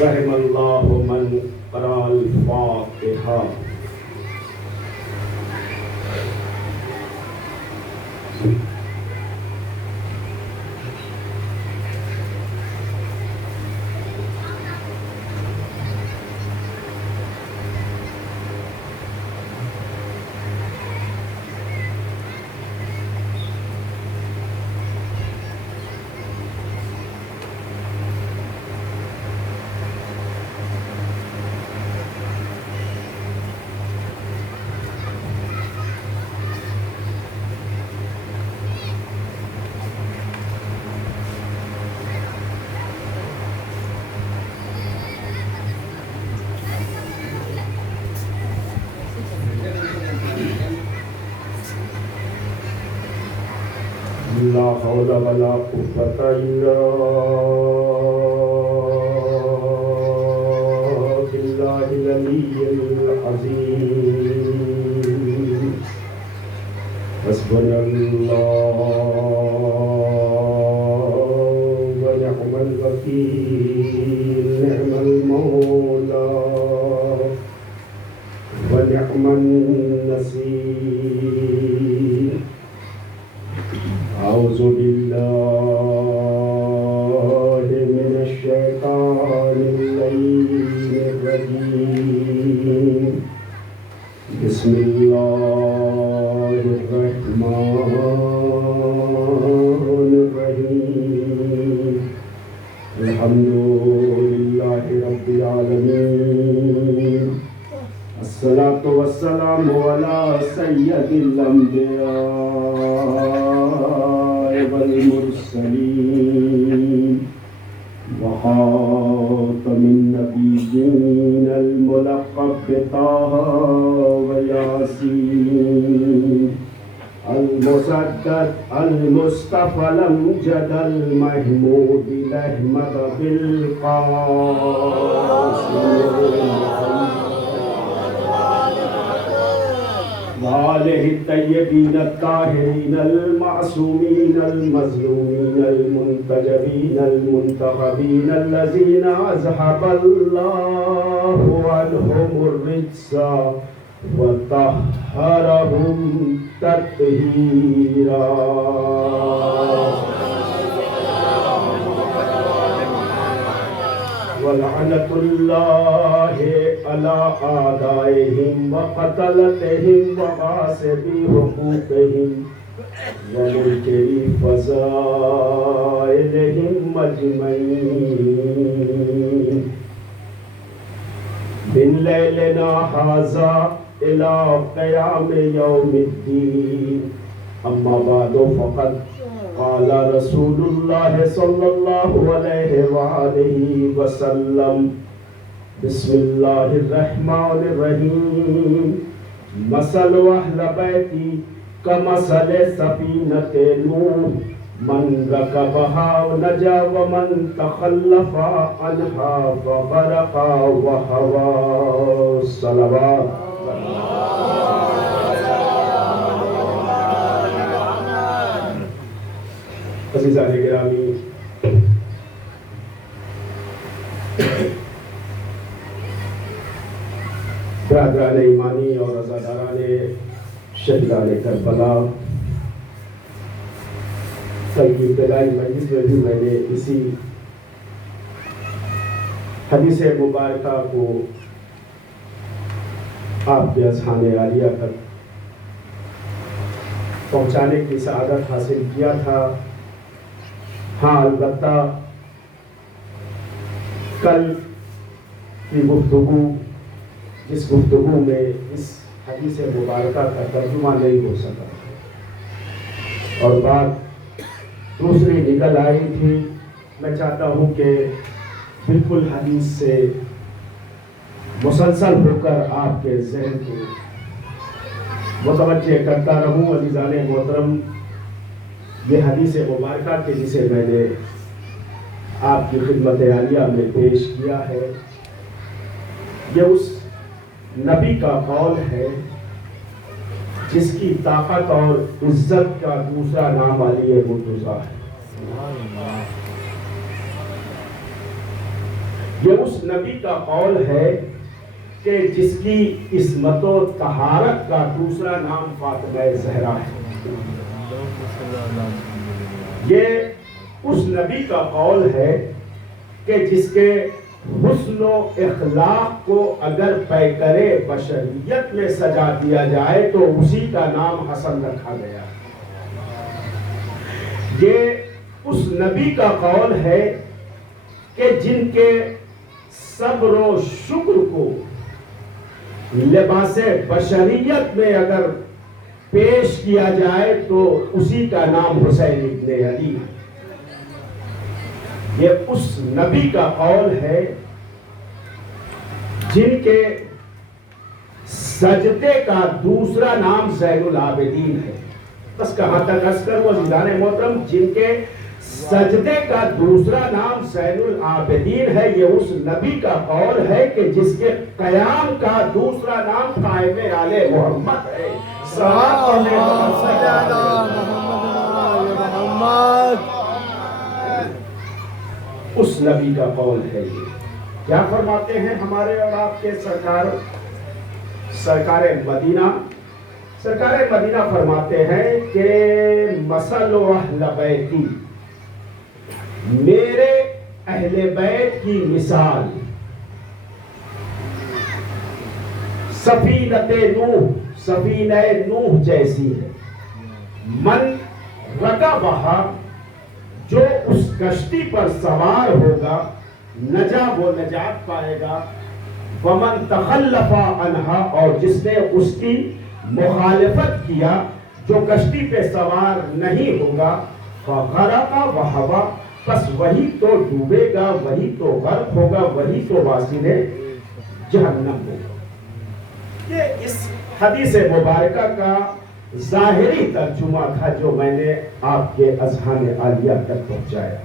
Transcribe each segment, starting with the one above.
رحم اللہ من قرأ الفاتحہ. لا حول ولا قوة إلا بالله العلي العظيم. حسبنا الله ونعم الوكيل. نعم المولى ونعم النصير. أعوذ بالله من الشيطان اللعين الرجيم. بسم الله الرحمن الرحيم. الحمد لله رب العالمين. الصلاة والسلام على سيد الأنبياء والمرسلين وخاتم النبيين الملقب بطه وياسين المسدد المصطفى الأمجد المحمود الأحمد بالقاسم وآلہ الطیبین الطاہرین المعصومین المظلومین المنتجبین المنتخبین الذین اذهب اللہ عنہم الرجس وطہرہم تطہیرا. ولعنة الله على أعدائهم وقتلتهم وغاصبي حقوقهم ومنكري فضائلهم أجمعين. من ليلنا هذا إلى قيام يوم الدين. أما بعد فقد قال رسول الله صلى الله عليه وآله وسلم. بسم الله الرحمن الرحيم. مثل أهل بيتي كمثل سفينة نوح من ركبها نجا ومن تخلف عنها فغرق وهوى. صلوات عزیزان گرامی، برادران ایمانی اور عزاداران شہیدان کربلا، کل کی ابتدائی مجلس میں بھی میں نے اسی حدیث مبارکہ کو آپ کے اذہان عالیہ تک پہنچانے کی سعادت حاصل کیا تھا. ہاں، البتہ کل کی گفتگو، جس گفتگو میں اس حدیث مبارکہ کا ترجمہ نہیں ہو سکا اور بات دوسری نکل آئی تھی. میں چاہتا ہوں کہ بالکل حدیث سے مسلسل ہو کر آپ کے ذہن کو متوجہ کرتا رہوں عزیزان محترم، یہ حدیث مبارکہ کے جسے میں نے آپ کی خدمت عالیہ میں پیش کیا ہے، یہ اس نبی کا قول ہے جس کی طاقت اور عزت کا دوسرا نام علی مرتضیٰ ہے۔ یہ اس نبی کا قول ہے کہ جس کی عصمت و طہارت کا دوسرا نام فاطمہ زہرا ہے۔ یہ اس نبی کا قول ہے کہ جس کے حسن و اخلاق کو اگر پیکرے بشریت میں سجا دیا جائے تو اسی کا نام حسن رکھا گیا۔ یہ اس نبی کا قول ہے کہ جن کے صبر و شکر کو لباس بشریت میں اگر پیش کیا جائے تو اسی کا نام حسین ابن علی ہے۔ یہ اس نبی کا قول ہے جن کے سجدے کا دوسرا نام زین العابدین ہے۔ بس کہاں تک عرض کروں عزیزان محترم، جن کے سجدے کا دوسرا نام زین العابدین ہے، یہ اس نبی کا قول ہے کہ جس کے قیام کا دوسرا نام قائم آل محمد ہے۔ اس نبی کا قول ہے۔ یہ کیا فرماتے ہیں ہمارے اور آپ کے سرکار مدینہ؟ سرکار مدینہ فرماتے ہیں کہ مثل اہل بیتی، میرے اہل بیت کی مثال سفینہ نوح جیسی ہے۔ من رکبہا، جو اس کشتی پر سوار ہوگا نجا وہ نجات پائے گا، ومن تخلف عنہا، اور جس نے اس کی مخالفت کیا جو کشتی پہ سوار نہیں ہوگا، فغرق وہوا، بس وہی تو ڈوبے گا، وہی تو غرق ہوگا، وہی تو واصل جہنم ہوگا۔ یہ اس حدیث مبارکہ کا ظاہری ترجمہ تھا جو میں نے آپ کے اذہان عالیہ تک پہنچایا۔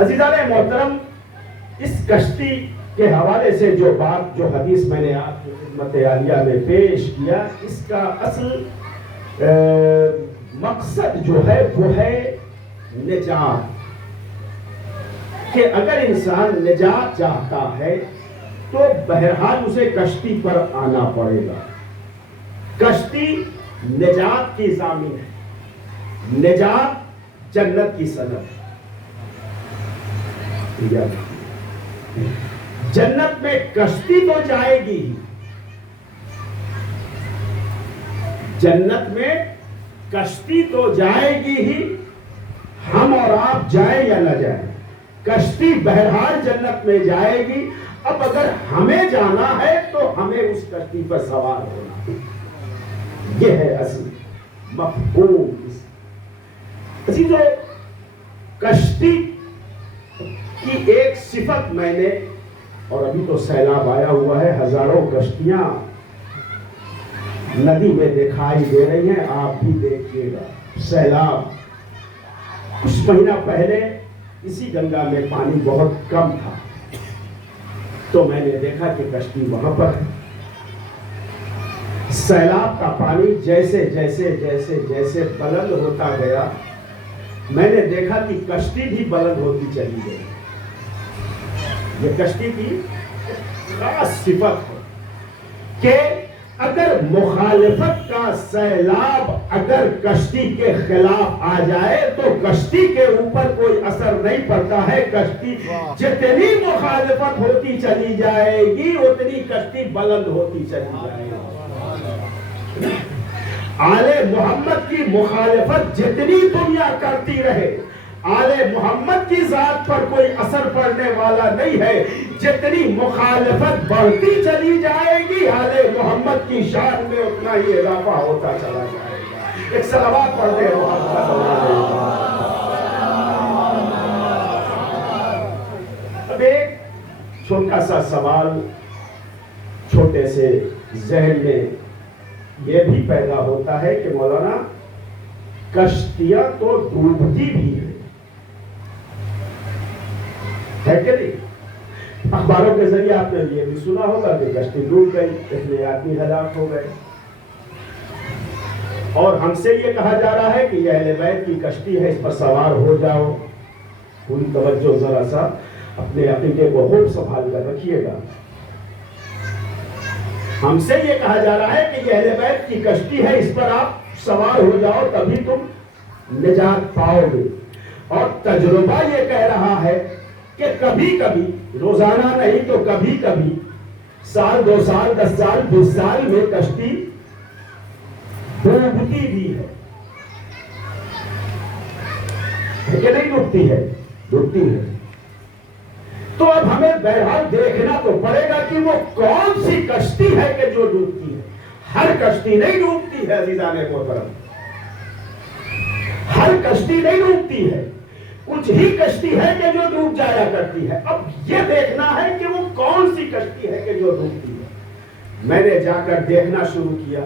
عزیزان محترم، اس کشتی کے حوالے سے جو بات، جو حدیث میں نے آپ کی خدمت عالیہ میں پیش کیا، اس کا اصل مقصد جو ہے وہ ہے نجات، کہ اگر انسان نجات چاہتا ہے تو بہرحال اسے کشتی پر آنا پڑے گا۔ کشتی نجات کی ضامن ہے، نجات جنت کی سند ہے۔ جنت میں کشتی تو جائے گی ہی، جنت میں کشتی تو جائے گی ہی، ہم اور آپ جائیں یا نہ جائیں، کشتی بہرحال جنت میں جائے گی۔ اب اگر ہمیں جانا ہے تو ہمیں اس کشتی پر سوار ہونا، یہ ہے اصل مفہوم۔ عزیزو، کشتی کی ایک صفت میں نے، اور ابھی تو سیلاب آیا ہوا ہے، ہزاروں کشتیاں ندی میں دکھائی دے رہی ہیں، آپ بھی دیکھیے گا۔ سیلاب کچھ مہینہ پہلے اسی گنگا میں پانی بہت کم تھا، تو میں نے دیکھا کہ کشتی وہاں پر ہے۔ سیلاب کا پانی جیسے جیسے جیسے جیسے بلند ہوتا گیا، میں نے دیکھا کہ کشتی بھی بلند ہوتی چلی گئی۔ یہ کشتی کی خاص صفت ہے کہ اگر مخالفت کا سیلاب اگر کشتی کے خلاف آ جائے تو کشتی کے اوپر کوئی اثر نہیں پڑتا ہے۔ کشتی جتنی مخالفت ہوتی چلی جائے گی اتنی کشتی بلند ہوتی چلی جائے گی۔ آل محمد کی مخالفت جتنی دنیا کرتی رہے، آل محمد کی ذات پر کوئی اثر پڑنے والا نہیں ہے۔ جتنی مخالفت بڑھتی چلی جائے گی آل محمد کی شان میں اتنا ہی اضافہ ہوتا چلا جائے گا۔ ایک صلوات پڑھ دے محمد صلی اللہ علیہ وسلم۔ اب ایک چھوٹا سا سوال چھوٹے سے ذہن میں یہ بھی پیدا ہوتا ہے کہ مولانا کشتیاں تو ڈوبتی بھی ہیں، ہے کہ نہیں؟ اخباروں کے ذریعے آپ نے یہ بھی سنا ہوگا کہ کشتی ڈوب گئی، اتنے آدمی ہلاک ہو گئے، اور ہم سے یہ کہا جا رہا ہے کہ یہ اہل بیت کی کشتی ہے، اس پر سوار ہو جاؤ۔ پوری توجہ ذرا سا اپنے عقیدے کو خوب سنبھال کر رکھیے گا۔ ہم سے یہ کہا جا رہا ہے کہ یہ اہل بیت کی کشتی ہے، اس پر آپ سوار ہو جاؤ تبھی تم نجات پاؤ گے، اور تجربہ یہ کہہ رہا ہے کہ کبھی کبھی، روزانہ نہیں تو کبھی کبھی، سال 2 سال 10 سال 20 سال میں کشتی ڈوبتی بھی ہے کہ نہیں ڈوبتی ہے؟ ڈوبتی ہے۔ تو اب ہمیں بہرحال دیکھنا تو پڑے گا کہ وہ کون سی کشتی ہے کہ جو ڈوبتی ہے۔ ہر کشتی نہیں ڈوبتی ہے عزیزان محترم، ہر کشتی نہیں ڈوبتی ہے، کچھ ہی کشتی ہے کہ جو ڈوب جایا کرتی ہے۔ اب یہ دیکھنا ہے کہ وہ کون سی کشتی ہے کہ جو ڈوبتی ہے۔ میں نے جا کر دیکھنا شروع کیا،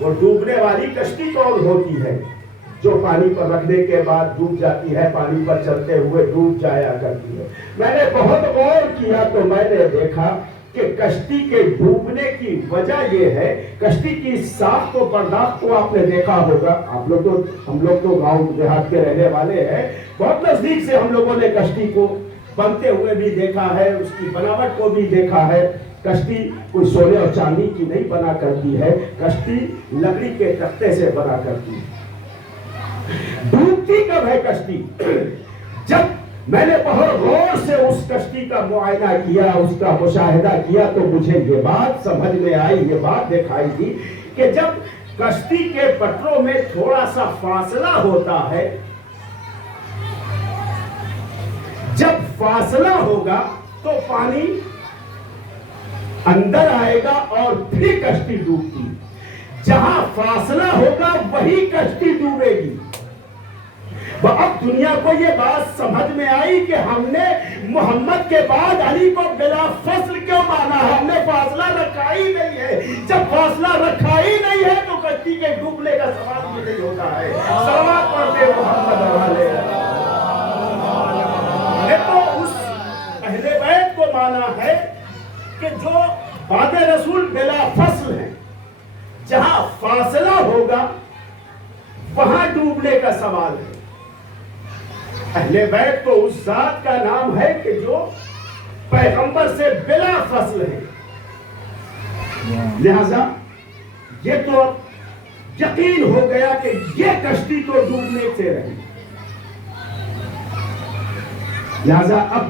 وہ ڈوبنے والی کشتی کون ہوتی ہے؟ جو پانی پر رکھنے کے بعد ڈوب جاتی ہے، پانی پر چلتے ہوئے ڈوب جایا کرتی ہے۔ میں نے بہت غور کیا تو میں نے دیکھا کہ کشتی کے ڈوبنے کی وجہ یہ ہے، کشتی کی ساخت و برداشت کو آپ نے دیکھا ہوگا، ہم لوگ تو گاؤں دیہات کے رہنے والے ہیں، بہت نزدیک سے ہم لوگوں نے کشتی کو بنتے ہوئے بھی دیکھا ہے، اس کی بناوٹ کو بھی دیکھا ہے۔ کشتی کوئی سونے اور چاندی کی نہیں بنا کرتی ہے، کشتی لکڑی کے تختے سے بنا کرتی ہے۔ ڈوبتی کب ہے کشتی؟ جب میں نے بہت غور سے اس کشتی کا معائنہ کیا، اس کا مشاہدہ کیا، تو مجھے یہ بات سمجھ میں آئی، یہ بات دکھائی دی کہ جب کشتی کے پٹروں میں تھوڑا سا فاصلہ ہوتا ہے، جب فاصلہ ہوگا تو پانی اندر آئے گا اور پھر کشتی ڈوبتی۔ جہاں فاصلہ ہوگا وہی کشتی ڈوبے گی۔ اب دنیا کو یہ بات سمجھ میں آئی کہ ہم نے محمد کے بعد علی کو بلا فصل کیوں مانا ہے، ہم نے فاصلہ رکھا ہی نہیں ہے۔ جب فاصلہ رکھا ہی نہیں ہے تو کشتی کے ڈوبنے کا سوال بھی نہیں ہوتا ہے۔ صلوات پڑھتے محمد والے نے تو اس اہل بیت کو مانا ہے کہ جو بعد رسول بلا فصل ہیں، جہاں فاصلہ ہوگا وہاں ڈوبنے کا سوال ہے۔ اہل بیت تو اس ذات کا نام ہے کہ جو پیغمبر سے بلا فصل ہے، لہذا یہ تو یقین ہو گیا کہ یہ کشتی تو ڈوبنے سے رہی۔ لہذا اب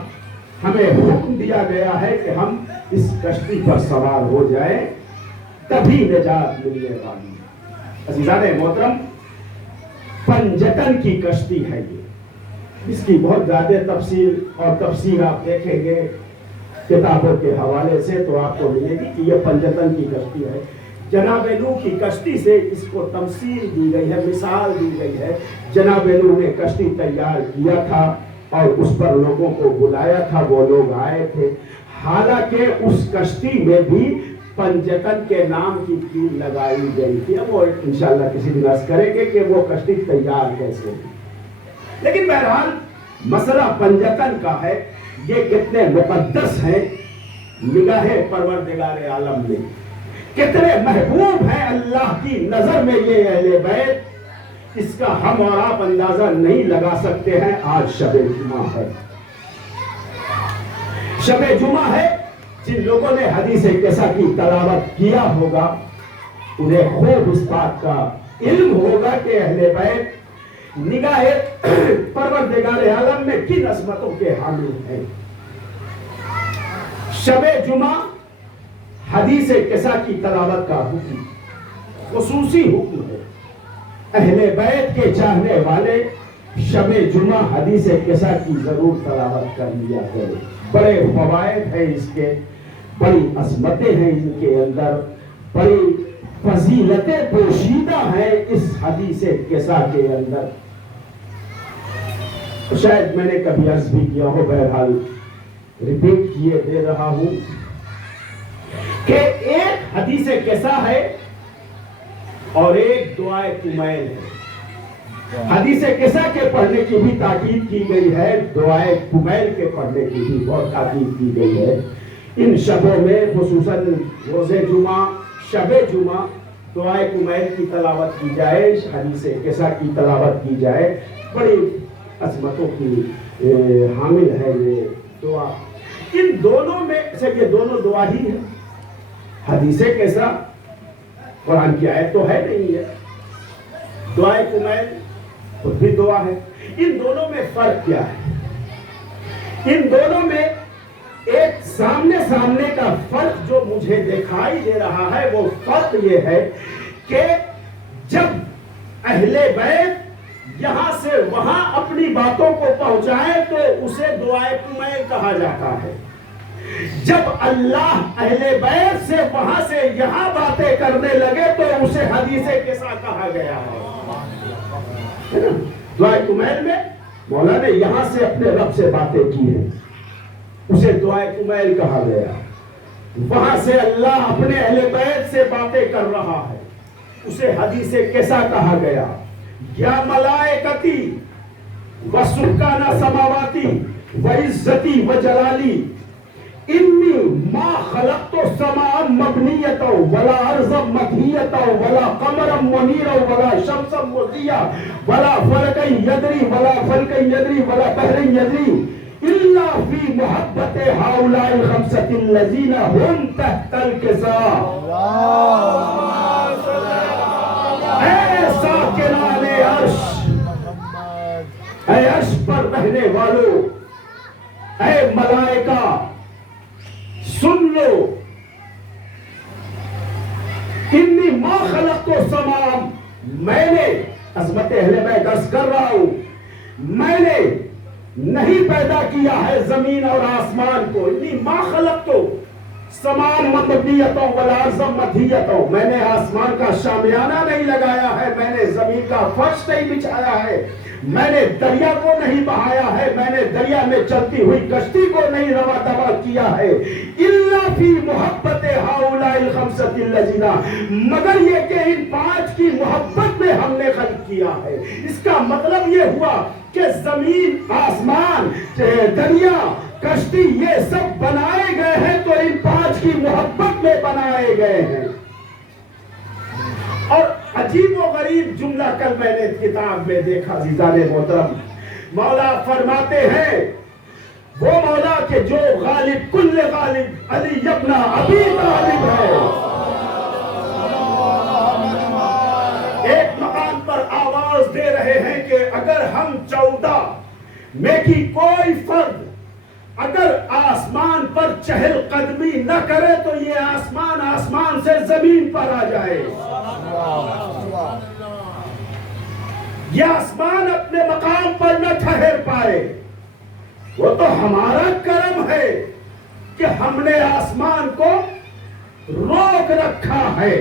ہمیں حکم دیا گیا ہے کہ ہم اس کشتی پر سوار ہو جائیں، تبھی نجات ملنے والی ہے۔ عزیزان محترم، پنجتن کی کشتی ہے یہ، اس کی بہت زیادہ تفصیل اور تفسیر آپ دیکھیں گے کتابوں کے حوالے سے تو آپ کو ملے گی کہ یہ پنجتن کی کشتی ہے۔ جناب نوح کی کشتی سے اس کو تمثیل دی گئی ہے، مثال دی گئی ہے۔ جناب نوح نے کشتی تیار کیا تھا اور اس پر لوگوں کو بلایا تھا، وہ لوگ آئے تھے، حالانکہ اس کشتی میں بھی پنجتن کے نام کی کیل لگائی گئی تھی۔ اب وہ انشاءاللہ کسی دن عرض کریں گے کہ وہ کشتی تیار کیسے ہوئی، لیکن بہرحال مسئلہ پنجتن کا ہے۔ یہ کتنے مقدس ہیں نگاہ پروردگار عالم میں، کتنے محبوب ہیں اللہ کی نظر میں یہ اہل بیت، اس کا ہم اور آپ اندازہ نہیں لگا سکتے ہیں۔ آج شب جمعہ ہے، شب جمعہ ہے۔ جن لوگوں نے حدیث قصہ کی تلاوت کیا ہوگا انہیں خوب اس بات کا علم ہوگا کہ اہل بیت نگاہ پروردگار عالم میں کن عظمتوں کے حامل ہیں۔ شب جمعہ حدیث قصہ کی تلاوت کا حکم خصوصی حکم ہے۔ اہل بیت کے چاہنے والے شب جمعہ حدیث قصہ کی ضرور تلاوت کر لیا کریں۔ بڑے فوائد ہیں اس کے، بڑی عظمتیں ہیں ان کے اندر، بڑی فضیلتیں پوشیدہ ہیں اس حدیث قصہ کے اندر۔ شاید میں نے کبھی عرض بھی کیا ہو، بہرحال ریپیٹ کیے دے رہا ہوں کہ ایک حدیث قصہ ہے اور ایک دعائے کمیل ہے. حدیث قصہ کے پڑھنے کی بھی تاکید کی گئی ہے, دعائے کمیل کے پڑھنے کی بھی بہت تاکید کی گئی ہے. ان شبوں میں خصوصاً روز جمعہ, شب جمعہ دعائے کمیل کی تلاوت کی جائے, حدیث قصہ کی تلاوت کی جائے. بڑی عظمتوں کی حامل ہے یہ دعا. ان دونوں میں سے یہ دونوں دعا ہی ہے. حدیث قصہ قرآن کی آیت تو ہے نہیں ہے, دعائے کمیل خود بھی دعا ہے. ان دونوں میں فرق کیا ہے؟ ان دونوں میں ایک سامنے کا فرق جو مجھے دکھائی دے رہا ہے, وہ فرق یہ ہے کہ جب اہل بیت یہاں سے وہاں اپنی باتوں کو پہنچائے تو اسے دعائے کمیل کہا جاتا ہے. جب اللہ اہل بیت سے وہاں سے یہاں باتیں کرنے لگے تو اسے حدیث قصہ کہا گیا ہے. دعائے کمیل میں مولا نے یہاں سے اپنے رب سے باتیں کی ہیں, اسے دعائے کمیل کہا گیا. وہاں سے اللہ اپنے اہل بیت سے باتیں کر رہا ہے, اسے حدیث قصہ کہا گیا. یا ملائکتی و سکانہ سماواتی و عزتی و جلالی انی ما خلقت السماء مبنیتا ولا ارضا مدھیتا ولا قمرا منیرا ولا شمسا مضیا ولا فلکا یدری ولا فلکا یدری ولا بحر یدری الا فی محبت ہؤلاء الخمسۃ الذین هم تحت القصاء. اے ساکنان عرش, اے عرش پر رہنے والوں, اے ملائکہ سن لو, انی ما خلقت السماء, میں نے عظمت اہل بیت عرض کر رہا ہوں, میں نے نہیں پیدا کیا ہے زمین اور آسمان کو. انی ما خلقت السماء مبنیتا ولا ارضا مدھیتا, میں نے آسمان کا شامیانہ نہیں لگایا ہے, میں نے زمین کا فرش نہیں بچھایا ہے, میں نے دریا کو نہیں بہایا ہے, میں نے دریا میں چلتی ہوئی کشتی کو نہیں روا دوا کیا ہے. الا فی محبت ہؤلاء الخمسۃ الذین, مگر یہ کہ ان پانچ کی محبت میں ہم نے خلق کیا ہے. اس کا مطلب یہ ہوا کہ زمین, آسمان, دریا, کشتی یہ سب بنائے گئے ہیں تو ان پانچ کی محبت میں بنائے گئے ہیں. اور عجیب و غریب جملہ کل میں نے کتاب میں دیکھا عزیزان محترم, مولا فرماتے ہیں وہ مولا کہ جو غالب کل غالب علی ابن ابی طالب ہے. ایک مقام پر آواز دے رہے ہیں کہ اگر ہم 14 میں کی کوئی فرد اگر آسمان پر چہل قدمی نہ کرے تو یہ آسمان سے زمین پر آ جائے. یہ آسمان اپنے مقام پر نہ ٹھہر پائے. وہ تو ہمارا کرم ہے کہ ہم نے آسمان کو روک رکھا ہے.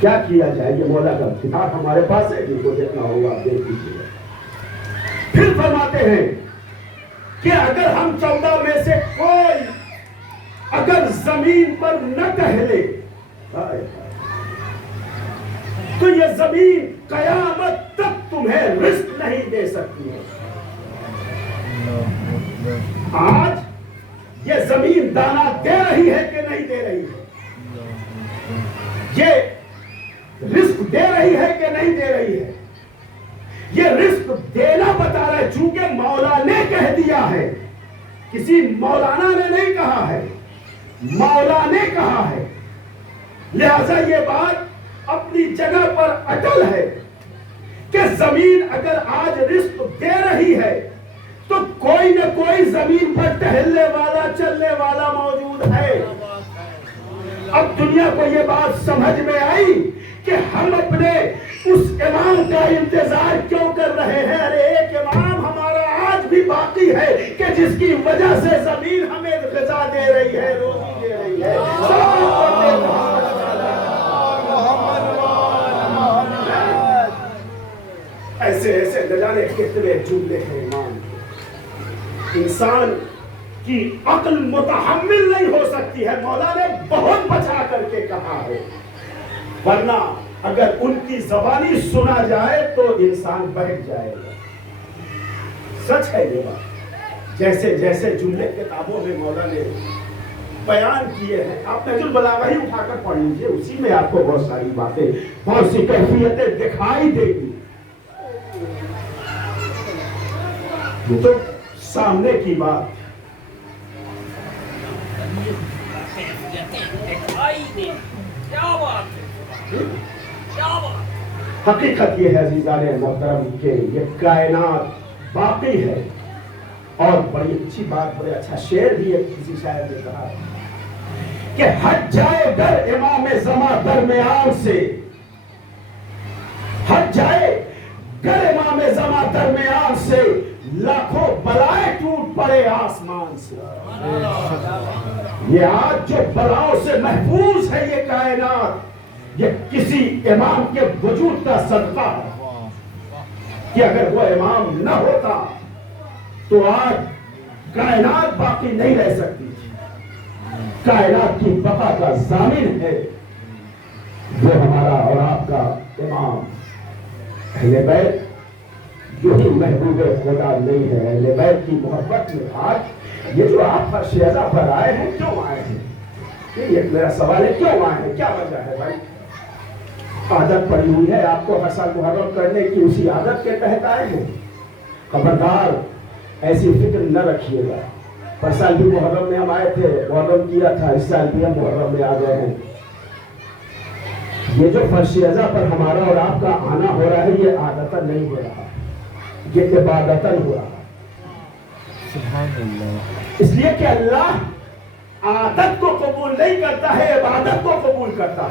کیا کیا جائے؟ یہ مولا کا کتاب ہمارے پاس ہے, جن کو دیکھنا ہوگا آپ دیکھ لیجیے. پھر فرماتے ہیں کہ اگر ہم 14 میں سے کوئی اگر زمین پر نہ ٹہلے تو یہ زمین قیامت تک تمہیں رزق نہیں دے سکتی ہے. آج یہ زمین دانا دے رہی ہے کہ نہیں دے رہی ہے؟ یہ رزق دے رہی ہے کہ نہیں دے رہی ہے؟ یہ رزق دینا بتا رہا ہے, چونکہ مولا نے کہہ دیا ہے, کسی مولانا نے نہیں کہا ہے, مولا نے کہا ہے. لہذا یہ بات اپنی جگہ پر اٹل ہے کہ زمین اگر آج رزق دے رہی ہے تو کوئی نہ کوئی زمین پر ٹہلنے والا, چلنے والا موجود ہے. اب دنیا کو یہ بات سمجھ میں آئی کہ ہم اپنے اس امام کا انتظار کیوں کر رہے ہیں. ارے ایک امام ہمارا آج بھی باقی ہے کہ جس کی وجہ سے زمین ہمیں غذا دے رہی ہے, روزی دے رہی ہے. ایسے ایسے نہ جانے کتنے جملے ہیں ایمان. انسان کی عقل متحمل نہیں ہو سکتی ہے. مولا نے بہت بچا کر کے کہا ہے ورنہ اگر ان کی زبانی سنا جائے تو انسان بہک جائے گا. سچ ہے یہ بات. جیسے جیسے جملے کتابوں میں مولا نے بیان کیے ہیں, آپ نہج البلاغہ ہی اٹھا کر پڑھ لیجیے, اسی میں آپ کو بہت ساری باتیں, بہت سی کیفیتیں دکھائی دے گی. یہ تو سامنے کی بات. حقیقت یہ ہے عزیزان محترم کہ یہ کائنات باقی ہے. اور بڑی اچھی بات, بڑے اچھا شعر بھی ہے کسی شاعر نے کہا کہ ہٹ جائے گر امام زماں درمیان سے, ہٹ جائے گر امام زماں درمیان سے, لاکھوں بلائیں ٹوٹ پڑے آسمان سے. یہ آج جو بلاؤں سے محفوظ ہے یہ کائنات, یہ کسی امام کے وجود کا صدقہ ہے کہ اگر وہ امام نہ ہوتا تو آج کائنات باقی نہیں رہ سکتی. کائنات کی بقا کا ضامن ہے وہ ہمارا اور آپ کا امام اہل بیت. جو ہی محبوب خدا نہیں ہے اہل بیت کی محبت میں آج یہ جو آپ فرش اعضا پر آئے ہیں, کیوں آئے ہیں؟ یہ میرا سوال ہے, کیوں آئے ہیں, کیا وجہ ہے بھائی؟ عادت پڑی ہوئی ہے آپ کو ہر سال محرم کرنے کی, اسی عادت کے تحت آئے ہیں. خبردار ایسی فکر نہ رکھیے گا. پر سال بھی محرم میں ہم آئے تھے, محرم کیا تھا, اس سال بھی ہم محرم میں آ گئے ہیں. یہ جو فرش اعضا پر ہمارا اور آپ کا آنا ہو رہا ہے یہ عادتاً نہیں ہو رہا, یہ عبادتاً ہو رہا. اس لیے کہ اللہ عادت کو قبول نہیں کرتا ہے, عبادت کو قبول کرتا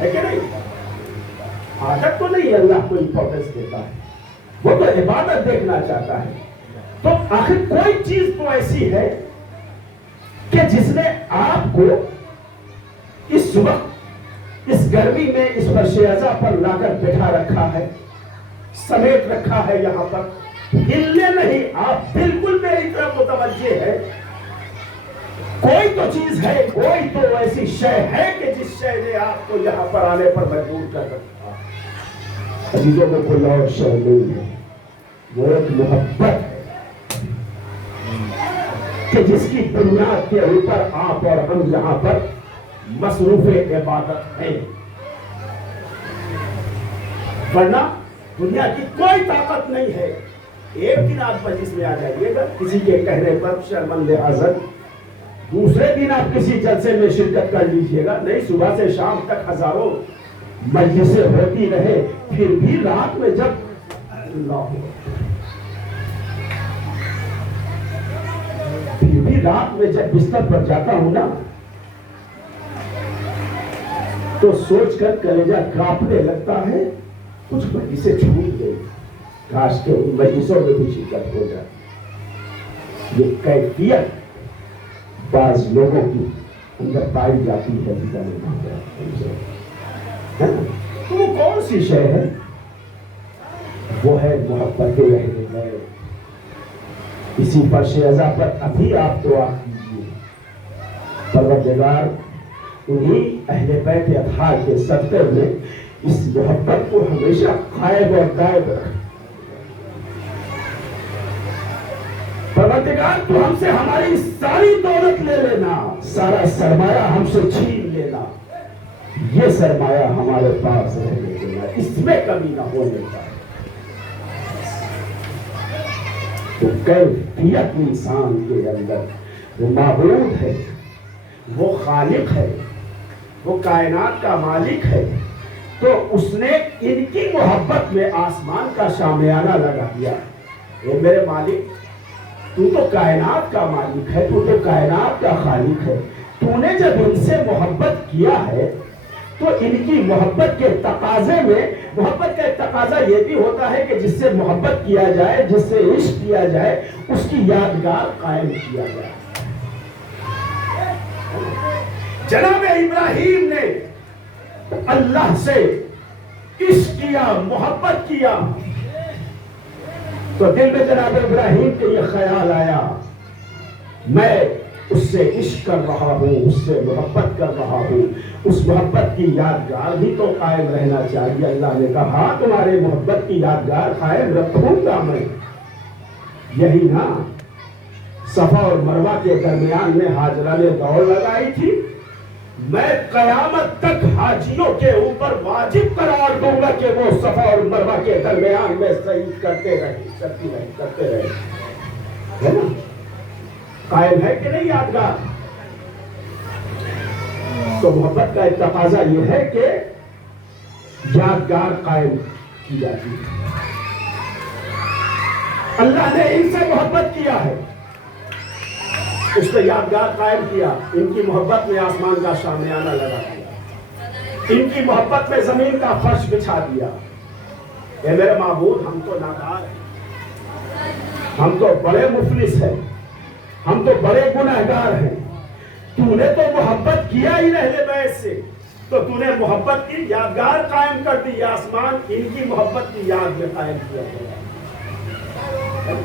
ہے کہ نہیں؟ عادت کو نہیں اللہ کو امپورٹنس دیتا ہے, وہ تو عبادت دیکھنا چاہتا ہے. تو آخر کوئی چیز تو ایسی ہے کہ جس نے آپ کو اس وقت اس گرمی میں اس فرش اعضا پر لا کر بٹھا رکھا ہے, سمیٹ رکھا ہے, یہاں پر ہلنے نہیں, آپ بالکل میری طرف متوجہ ہے. کوئی تو چیز ہے, کوئی تو ایسی شے ہے کہ جس شے نے آپ کو یہاں پر آنے پر مجبور کر رکھا. عزیزوں میں کوئی اور شے نہیں ہے, وہ ایک محبت ہے کہ جس کی بنیاد کے اوپر آپ اور ہم یہاں پر مصروف عبادت ہیں. ورنہ دنیا کی کوئی طاقت نہیں ہے. ایک دن آپ مجلس میں آ جائیے گا کسی کے کہنے پر شرمندِ حضرت, دوسرے دن آپ کسی جلسے میں شرکت کر لیجئے گا, نہیں صبح سے شام تک ہزاروں مجلسیں ہوتی رہے, پھر بھی رات میں جب اللہ پھر بھی رات میں جب بستر پر جاتا ہوں نا تو سوچ کر کلیجہ کانپنے لگتا ہے کچھ مجلسیں چھوٹ گئی, کاش کے ان مجلسوں میں بھی شرکت ہو جائے. یہ کیفیت بعض لوگوں کی اندر پائی جاتی ہے. تو وہ کون سی شے ہے؟ وہ ہے محبت اہل بیت. اسی فرش اعضا پر ابھی آپ دعا کیجیے, پروردگار انہی اہل بیت اطہار کے صدقے میں اس محبت کو ہمیشہ قائم اور دائم رکھ. پروردگار تو ہم سے ہماری ساری دولت لے لینا, سارا سرمایہ ہم سے چھین لینا, یہ سرمایہ ہمارے پاس رہنے دینا, اس میں کمی نہ ہونے پائے. تو کیفیت انسان کے اندر وہ معبود ہے, وہ خالق ہے, وہ کائنات کا مالک ہے, تو اس نے ان کی محبت میں آسمان کا شامیانہ لگا دیا. اے میرے مالک, تو تو کائنات کا مالک ہے, تو تو کائنات کا خالق ہے, تو نے جب ان سے محبت کیا ہے تو ان کی محبت کے تقاضے میں, محبت کا ایک تقاضا یہ بھی ہوتا ہے کہ جس سے محبت کیا جائے, جس سے عشق کیا جائے, اس کی یادگار قائم کیا جائے. جناب ابراہیم نے اللہ سے عشق کیا, محبت کیا, تو دل میں جناب ابراہیم کے یہ خیال آیا, میں اس سے عشق کر رہا ہوں، اس سے محبت کر رہا ہوں، اس محبت کی یادگار بھی تو قائم رہنا چاہیے۔ اللہ نے کہا تمہارے محبت کی یادگار قائم رکھوں گا میں۔ یہی نا صفا اور مروہ کے درمیان میں حاجرہ نے دوڑ لگائی تھی، میں قیامت تک حاجیوں کے اوپر واجب قرار دوں گا کہ وہ صفا اور مروہ کے درمیان میں سعید کرتے رہے، ہے نا؟ قائم ہے کہ نہیں یادگار؟ تو محبت کا ایک تقاضا یہ ہے کہ یادگار قائم کی جاتی ہے۔ اللہ نے ان سے محبت کیا ہے، اس پہ یادگار قائم کیا، ان کی محبت میں آسمان کا شامیانہ لگا دیا، ان کی محبت میں زمین کا فرش بچھا دیا۔ اے میرے معبود، ہم تو نادار ہیں، ہم تو بڑے مفلس ہیں، ہم تو بڑے گنہگار ہیں، تو نے تو محبت کیا ہی اہل بیت سے، تو تو نے محبت کی یادگار قائم کر دی، آسمان ان کی محبت کی یاد میں قائم کیا گیا۔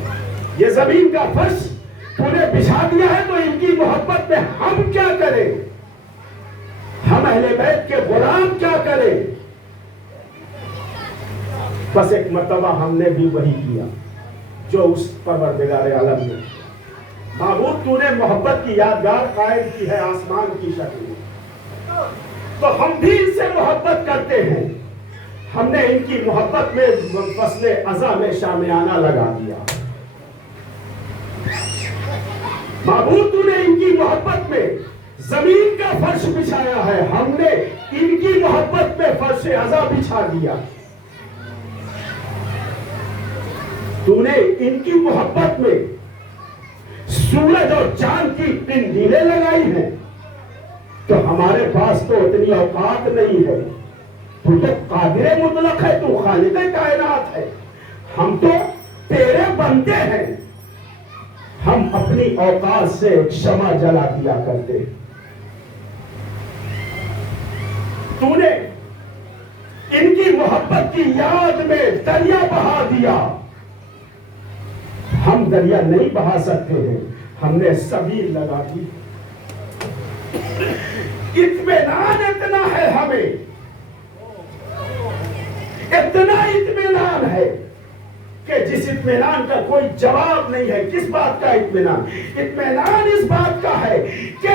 یہ زمین کا فرش تو نے بچھا دیا ہے، تو ان کی محبت میں ہم کیا کریں؟ ہم اہل بیت کے غلام کیا کریں؟ بس ایک مرتبہ ہم نے بھی وہی کیا جو اس پروردگار عالم نے۔ معبود تو نے محبت کی یادگار قائم کی ہے آسمان کی شکل میں، تو ہم بھی ان سے محبت کرتے ہیں، ہم نے ان کی محبت میں فصل ازا میں شامیانہ لگا دیا۔ معبود تو نے ان کی محبت میں زمین کا فرش بچھایا ہے، ہم نے ان کی محبت میں فرش ازا بچھا دیا۔ تو نے ان کی محبت میں سورج اور چاند کی قندیلیں لگائی ہیں، تو ہمارے پاس تو اتنی اوقات نہیں ہے، تو قادر مطلق ہے، تو خالق کائنات ہے، ہم تو تیرے بندے ہیں، ہم اپنی اوقات سے ایک شمع جلا دیا کرتے۔ تو نے ان کی محبت کی یاد میں دریا بہا دیا، ہم دریا نہیں بہا سکتے ہیں، ہم نے سبیل لگا دی۔ اطمینان اتنا ہے ہمیں، اتنا اطمینان ہے کہ جس اطمینان کا کوئی جواب نہیں ہے۔ کس بات کا اطمینان؟ اطمینان اس بات کا ہے کہ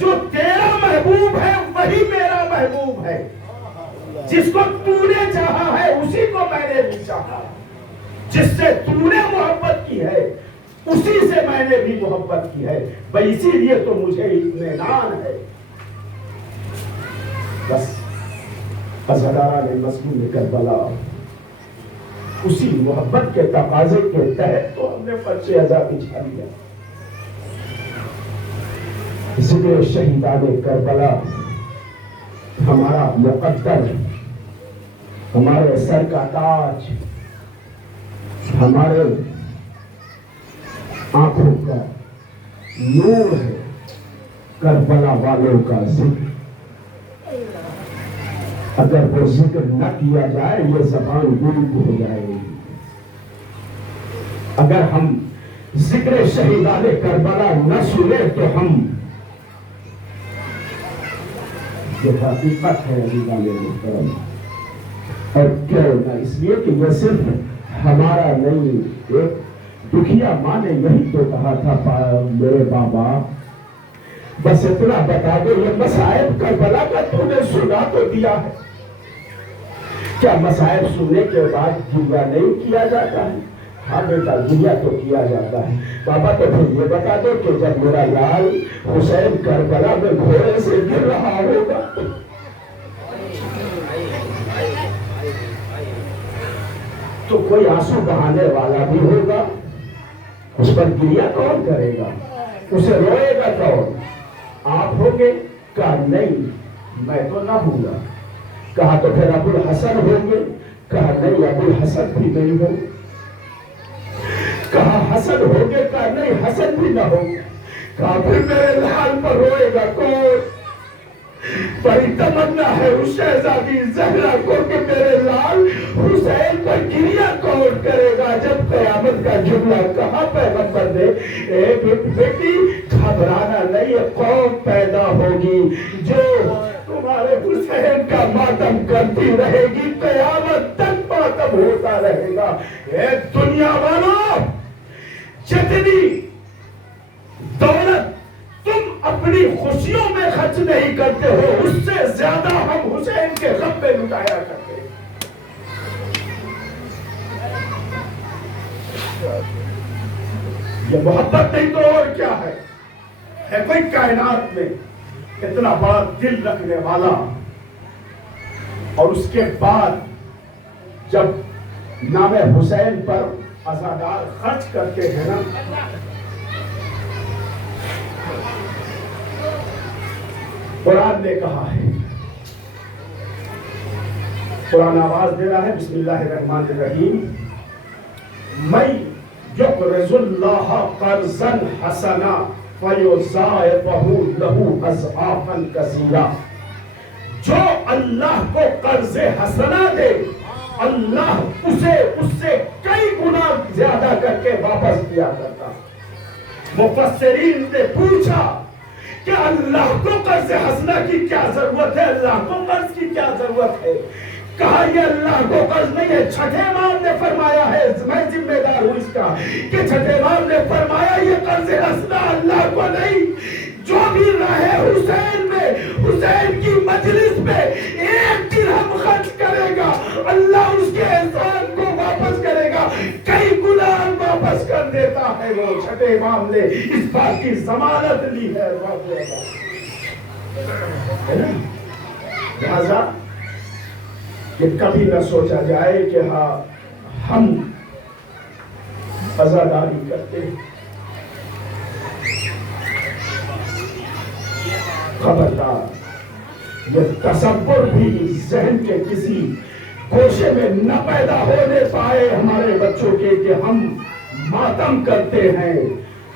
جو تیرا محبوب ہے وہی میرا محبوب ہے، جس کو تو نے چاہا ہے اسی کو میں نے بھی چاہا، جس سے تو نے محبت کی ہے اسی سے میں نے بھی محبت کی ہے، بھئی اسی لیے تو مجھے اطمینان ہے۔ بس عزاداران مظلوم کربلا اسی محبت کے تقاضے کے تحت تو ہم نے فرش ازا بچھا دیا۔ ذکر شہیدان کربلا ہمارا مقدر، ہمارے سر کا تاج، ہمارے آنکھوں کا نور ہے۔ کربلا والوں کا ذکر، اگر وہ ذکر نہ کیا جائے یہ زبان گنگ ہو جائے گی۔ اگر ہم ذکر شہیدان کربلا نہ سنیں تو ہم، یہ حقیقت ہے عزیزان محترم، اور کیوں نہ، اس لیے کہ یہ صرف ہمارا نہیں، ایک دکھیا ماں نے یہی تو کہا تھا میرے بابا، بس اتنا بتا دو یہ مصائب کربلا کا تو نے سنا تو دیا ہے، کیا مصائب سننے کے بعد گریہ نہیں کیا جاتا ہے؟ ہاں بیٹا گریہ تو کیا جاتا ہے۔ بابا تو پھر یہ بتا دو کہ جب میرا لال حسین کربلا میں گھوڑے سے گر رہا ہوگا تو کوئی آنسو بہانے والا بھی ہوگا، اس پر گریہ کون کرے گا؟ اسے روئے گا کون؟ آپ ہوگے؟ کہا نہیں میں تو نہ ہوں گا۔ کہا تو پھر ابو الحسن ہوں گے؟ کہا نہیں ابو الحسن بھی نہیں ہوں۔ کہا حسن ہوں گے؟ کہا نہیں حسن بھی نہ ہوں۔ کہا پھر میرے لال پر روئے گا کون؟ بڑی تمنا ہے اس شہزادی زہرا کو کہ میرے لال حسین پر گریہ کون کرے گا جب قیامت کا جملہ کہا پیغمبر نے، اے بیٹی گھبرا قوم پیدا ہوگی جو تمہارے حسین کا ماتم کرتی رہے گی، قیامت تک ماتم ہوتا رہے گا۔ اے دنیا والوں، جتنی دولت تم اپنی خوشیوں میں خرچ نہیں کرتے ہو، اس سے زیادہ ہم حسین کے غم میں لٹایا کرتے ہیں۔ یہ محبت نہیں تو اور کیا ہے؟ ہے کوئی کائنات میں اتنا بڑا دل رکھنے والا، اور اس کے بعد جب نام حسین پر عزادار خرچ کرتے ہیں نا، قرآن نے کہا ہے، قرآن آواز دے رہا ہے، بسم اللہ الرحمن الرحیم، من یقرض اللہ قرضا حسنا فیضاعفہ لہ اضعافا کثیرا۔ جو اللہ کو قرض حسنا دے، اللہ اسے اس سے کئی گنا زیادہ کر کے واپس دیا کرتا۔ مفسرین نے پوچھا کہ اللہ کو قرض حسنا کی کیا ضرورت ہے، اللہ کو قرض کی کیا ضرورت ہے؟ کہا یہ اللہ کو قرض نہیں ہے، چھٹے امام نے فرمایا ہے، میں ذمہ دار ہوں اس کا، کہ چھٹے امام نے فرمایا یہ قرض حسنا اللہ کو نہیں، جو بھی رہے حسین میں، حسین کی مجلس میں ایک درہم خرچ کرے گا، اللہ اس کے احسان کو واپس کرے گا، کئی گنا واپس کر دیتا ہے۔ وہ چھٹے امام نے اس بات کی ضمانت لی ہے۔ لہذا کہ کبھی نہ سوچا جائے کہ ہاں ہم عزاداری کرتے ہیں۔ خبردار، یہ تصور بھی ذہن کے کسی گوشے میں نہ پیدا ہونے پائے ہمارے بچوں کے کہ ہم ماتم کرتے ہیں،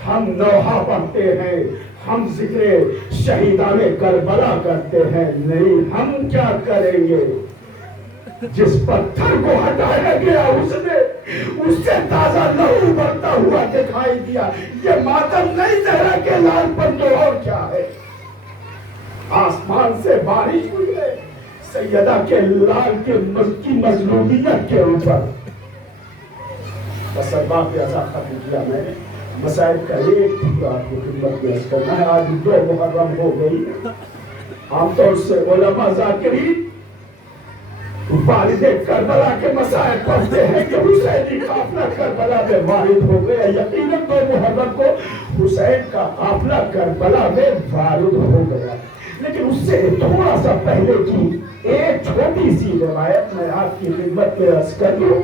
ہم نوحہ پڑھتے ہیں، ہم ذکر شہیدان کربلا کرتے ہیں۔ نہیں، ہم کیا کریں گے؟ جس پتھر کو ہٹایا گیا اس سے تازہ لہو بڑھتا ہوا دکھائی دیا۔ یہ ماتم نہیں زہرا کے لال پر تو اور کیا ہے؟ آسمان سے بارش ہوئی ہے سیدہ کے لال کی مظلومیت کے اوپر۔ بس ارباب پہ ایسا ختم کیا میں نے، مسائل کا ایک ٹکڑا آپ کو خدمت میں عرض کرنا ہے۔ آج 2 محرم ہو گئی، عام طور سے علماء ذاکرین والد کربلا کے مسائل پڑھتے ہیں کہ حسینی قافلہ کربلا میں وارد ہو گیا۔ یقیناً 2 محرم کو حسین کا قافلہ کربلا میں وارد ہو گیا، لیکن اس سے تھوڑا سا پہلے کی ایک چھوٹی سی روایت میں آپ کی خدمت میں عرض کر دوں۔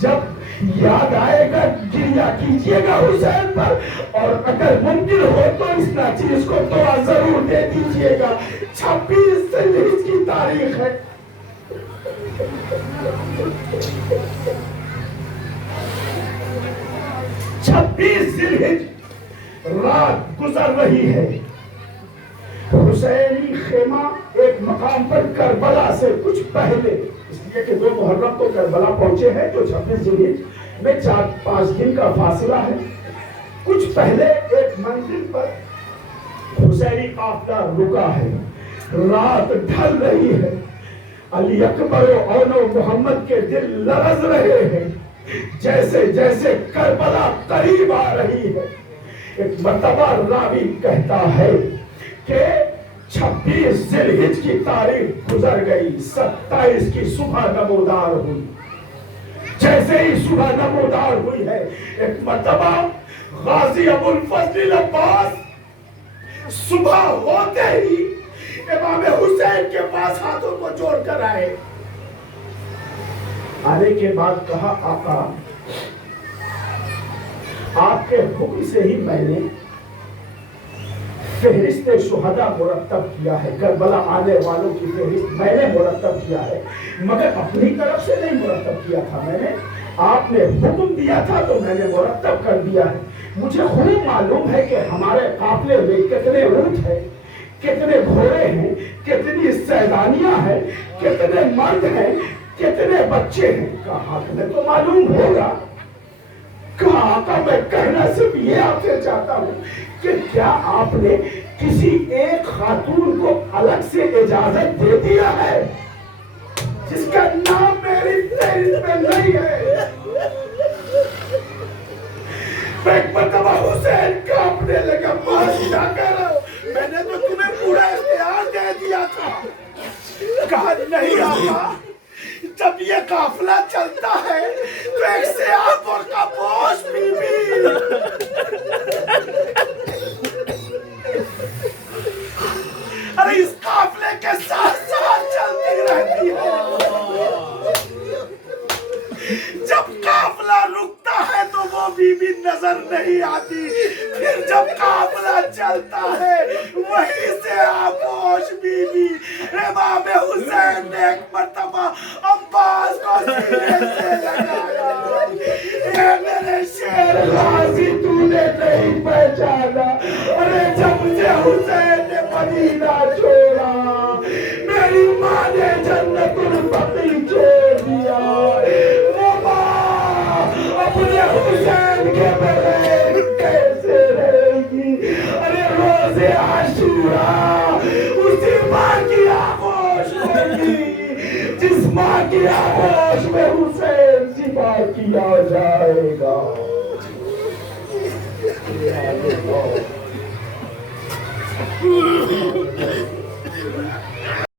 جب یاد آئے گا گریہ کیجئے گا حسین پر، اور اگر ممکن ہو تو اس چیز کو دعا ضرور دے دیجئے گا۔ 26 ذوالحجہ کی تاریخ ہے، 26 ذوالحجہ رات گزر رہی ہے۔ حسینی خیمہ ایک مقام پر کربلا سے کچھ پہلے، اس لیے کہ 2 محرم کو کربلا پہنچے ہیں تو 26 ذوالحجہ میں 4-5 دن کا فاصلہ ہے۔ کچھ پہلے ایک منزل پر حسینی قافلہ رکا ہے، رات ڈھل رہی ہے، علی اکبر و اون و محمد کے دل لرز رہے ہیں جیسے جیسے کربلا قریب آ رہی ہے۔ ایک مرتبہ راوی کہتا ہے کہ 26 ذوالحجہ کی تاریخ گزر گئی، 27 کی صبح نمودار ہوئی۔ جیسے ہی صبح نمودار ہوئی ہے، ایک مرتبہ غازی ابو الفضل عباس صبح ہوتے ہی امام حسین کے پاس ہاتھوں کو جوڑ کر آئے۔ آنے کے بعد کہا آقا، آپ کے حکم سے ہی میں نے فہرست شہداء مرتب کیا ہے، کربلا آنے والوں کی فہرست میں نے مرتب کیا ہے، مگر اپنی طرف سے نہیں مرتب کیا تھا، میں نے آپ نے حکم دیا تھا تو میں نے مرتب کر دیا ہے۔ مجھے خوب معلوم ہے کہ ہمارے قافلے میں کتنے اونٹ ہیں، کتنے گھوڑے ہیں، کتنی سیدانیاں ہیں، کتنے مرد ہیں، کتنے بچے ہیں۔ کہا تمہیں تو معلوم ہوگا۔ کہا آقا میں کہنا صرف یہ آپ سے چاہتا ہوں کہ کیا آپ نے کسی ایک خاتون کو الگ سے اجازت دے دیا ہے جس کا نام میری فہرست میں نہیں ہے؟ ایک مرتبہ حسین کانپنے لگا، کیا کہہ رہا ہو؟ میں نے تو تمہیں پورا اختیار دے دیا تھا۔ کہا نہیں آقا، جب یہ قافلہ چلتا ہے تو ایک سیاہ برقع پوش بی بی ارے اس قافلے کے ساتھ ساتھ چلتی رہتی ہے۔ جب قافلہ رکتا ہے تو وہ بی بی نظر نہیں آتی، پھر جب قافلہ چلتا ہے وہی سے آپوش بی بی۔ امام حسین نے ایک مرتبہ عباس کو سینے سے لگایا، اے میرے شیر غازی تو نے نہیں پہچانا، ارے جب سے حسین نے مدینہ چھوڑا میری ماں نے جنت البقیع چھوڑ دیا۔ اپنے حسین کے بغیر کیسے رہے گی؟ ارے روز عاشورا اسی ماں کی آغوش ہوگی جس ماں کی آغوش میں حسین ذبح کیا جائے گا۔